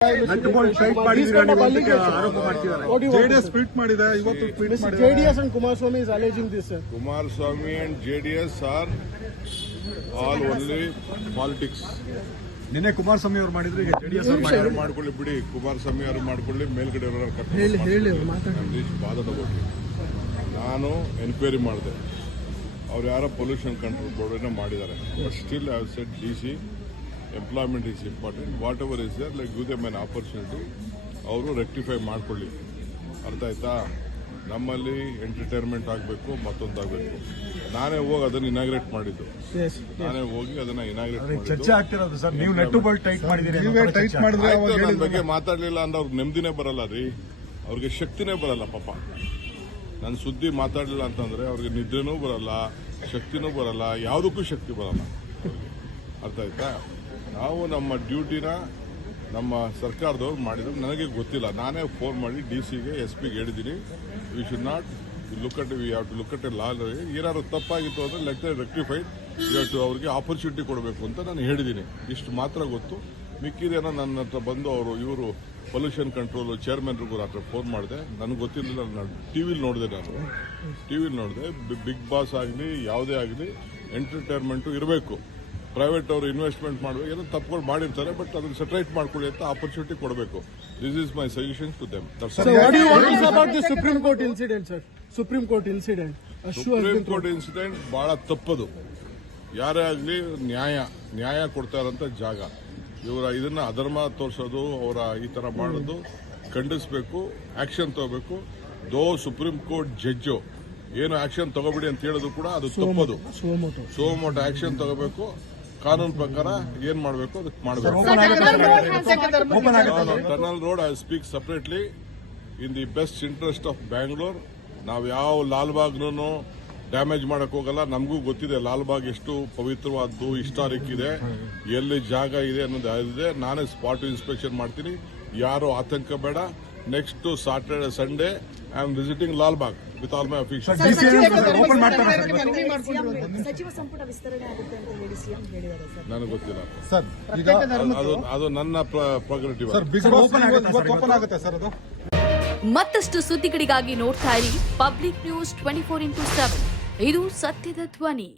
JDS tweet ಮಾಡಿದೆ ಇವತ್ತು tweet ಮಾಡಿದೆ. JDS and Kumaraswamy is alleging this, sir. Kumaraswamy and JDS are all only politics. ನಿನ್ನೆ ಕುಮಾರಸ್ವಾಮಿ ಅವರು ಮಾಡಿದ್ರು, ಈಗ JDS ಅವರು ಮಾಡ್ಕೊಳ್ಳಿ ಬಿಡಿ. ಕುಮಾರಸ್ವಾಮಿ ಅವರು ಮಾಡ್ಕೊಳ್ಳಿ, ಮೇಲ್ಗಡೆ ಬಾಧ ತಗೊಳ್ಳಿ. ನಾನು ಎನ್ಕ್ವೈರಿ ಮಾಡಿದೆ, ಅವ್ರು ಯಾರೋ ಪೊಲ್ಯೂಷನ್ ಕಂಟ್ರೋಲ್ ಬೋರ್ಡ್ ಮಾಡಿದ್ದಾರೆ. But still I have said DC employment is important. Whatever is there, like give them an opportunity. ಅವರು ರೆಕ್ಟಿಫೈ ಮಾಡ್ಕೊಳ್ಳಿ. ಅರ್ಥ ಆಯ್ತಾ? ನಮ್ಮಲ್ಲಿ ಎಂಟರ್ಟೈನ್ಮೆಂಟ್ ಆಗಬೇಕು, ಮತ್ತೊಂದಾಗಬೇಕು. ನಾನೇ ಹೋಗಿ ಅದನ್ನು ಇನಾಗ್ರೇಟ್ ಮಾಡಿದ್ದು. ನಾನೇ ಹೋಗಿ ಅದನ್ನ ಇನಾಗ್ರೇಟ್ ಚರ್ಚೆ ಆಗ್ತಿರೋದು ಸರ್. ನೀವು ನೆಟ್ ಬಾಲ್ ಟೈಟ್ ಮಾಡಿದ್ದೀರಿ. ನನ್ನ ಬಗ್ಗೆ ಮಾತಾಡಲಿಲ್ಲ ಅಂದ್ರೆ ಅವ್ರಿಗೆ ನೆಮ್ಮದಿನೇ ಬರಲ್ಲ ರೀ, ಅವ್ರಿಗೆ ಶಕ್ತಿನೇ ಬರಲ್ಲ. ಪಾಪ ನನ್ನ ಸುದ್ದಿ ಮಾತಾಡಲಿಲ್ಲ ಅಂತಂದ್ರೆ ಅವ್ರಿಗೆ ನಿದ್ರೆನೂ ಬರಲ್ಲ, ಶಕ್ತಿನೂ ಬರಲ್ಲ, ಯಾವುದಕ್ಕೂ ಶಕ್ತಿ ಬರಲ್ಲ. ಅರ್ಥ ಆಯ್ತಾ? ನಾವು ನಮ್ಮ ಡ್ಯೂಟಿನ ನಮ್ಮ ಸರ್ಕಾರದವ್ರು ಮಾಡಿದ್ರು. ನನಗೆ ಗೊತ್ತಿಲ್ಲ, ನಾನೇ ಫೋನ್ ಮಾಡಿ DCಗೆ SPಗೆ ಹೇಳಿದ್ದೀನಿ, we should not look at a law. ಏನಾದ್ರು ತಪ್ಪಾಗಿತ್ತು ಅಂದ್ರೆ ಲೆಟ್ ರೆಕ್ಟಿಫೈಡ್, ಇವತ್ತು ಅವ್ರಿಗೆ ಆಪರ್ಚುನಿಟಿ ಕೊಡಬೇಕು ಅಂತ ನಾನು ಹೇಳಿದ್ದೀನಿ. ಇಷ್ಟು ಮಾತ್ರ ಗೊತ್ತು. ಮಿಕ್ಕಿದೇನೋ ನನ್ನ ಹತ್ರ ಬಂದು ಇವರು ಪೊಲ್ಯೂಷನ್ ಕಂಟ್ರೋಲ್ ಚೇರ್ಮನ್ರಿಗೂ ಹತ್ರ ಫೋನ್ ಮಾಡಿದೆ. ನನಗೆ ಗೊತ್ತಿರಲಿಲ್ಲ, ನಾನು ಟಿವಿಲಿ ನೋಡಿದೆ. ಬಿಗ್ ಬಾಸ್ ಆಗಲಿ ಯಾವುದೇ ಆಗಲಿ ಎಂಟರ್ಟೈನ್ಮೆಂಟು ಇರಬೇಕು. ಪ್ರೈವೇಟ್ ಅವರು ಇನ್ವೆಸ್ಟ್ಮೆಂಟ್ ಮಾಡಬೇಕು, ಏನೋ ತಪ್ಪುಗಳು ಮಾಡಿರ್ತಾರೆ, ಬಟ್ ಅದನ್ನು ಸೆಟ್ರೈಟ್ ಮಾಡ್ಕೊಳ್ಳಿ ಅಂತ ಆಪರ್ಚುನಿಟಿ ಕೊಡಬೇಕು. This is my suggestion to them. So what do you want to say about the Supreme Court incident, sir? Supreme Court incident. Supreme court incident ಬಹಳ ತಪ್ಪದು. ಯಾರೇ ಆಗಲಿ ನ್ಯಾಯ ಕೊಡ್ತಾ ಇರೋಂಥ ಜಾಗ. ಇವರ ಇದನ್ನ ಅಧರ್ಮ ತೋರಿಸೋದು, ಅವರ ಈ ತರ ಮಾಡೋದು ಖಂಡಿಸಬೇಕು, ಆಕ್ಷನ್ ತಗೋಬೇಕು. ದೋ ಸುಪ್ರೀಂ ಕೋರ್ಟ್ ಜಡ್ಜು ಏನು ಆಕ್ಷನ್ ತಗೋಬಿಡಿ ಅಂತ ಹೇಳೋದು ಕೂಡ ಅದು ತಪ್ಪದು. ಸೋಮೋಟೋ ಆಕ್ಷನ್ ತಗೋಬೇಕು. ಕಾನೂನು ಪ್ರಕಾರ ಏನ್ ಮಾಡಬೇಕು ಅದಕ್ಕೆ ಮಾಡಬೇಕು. Tunnel road I speak separately in the best interest of Bangalore. ನಾವು ಯಾವ ಲಾಲ್ಬಾಗ್ನೂ ಡ್ಯಾಮೇಜ್ ಮಾಡಕ್ ಹೋಗಲ್ಲ. ನಮಗೂ ಗೊತ್ತಿದೆ ಲಾಲ್ಬಾಗ್ ಎಷ್ಟು ಪವಿತ್ರವಾದ್ದು, ಹಿಸ್ಟಾರಿಕ್ ಇದೆ, ಎಲ್ಲಿ ಜಾಗ ಇದೆ ಅನ್ನೋದು ಇದೆ. ನಾನೇ ಸ್ಪಾಟ್ ಇನ್ಸ್ಪೆಕ್ಷನ್ ಮಾಡ್ತೀನಿ, ಯಾರು ಆತಂಕ ಬೇಡ. Next Saturday Sunday I am visiting Lalbagh with all my officials. ಸಚಿವ ಸಂಪುಟ ವಿಸ್ತರಣೆ ಆಗುತ್ತೆ ಅಂತ ಹೇಳಿ ಸಿಎಂ ಹೇಳಿದ್ದಾರೆ ಸರ್. ನನಗೆ ಗೊತ್ತಿಲ್ಲ ಸರ್. ಅದು ನನ್ನ ಪ್ರೆರಗೇಟಿವ್. ಮತ್ತಷ್ಟು ಸುದ್ದಿಗಳಿಗಾಗಿ ನೋಡ್ತಾ ಇರಿ ಪಬ್ಲಿಕ್ ನ್ಯೂಸ್ 24x7. ಇದು ಸತ್ಯದ ಧ್ವನಿ.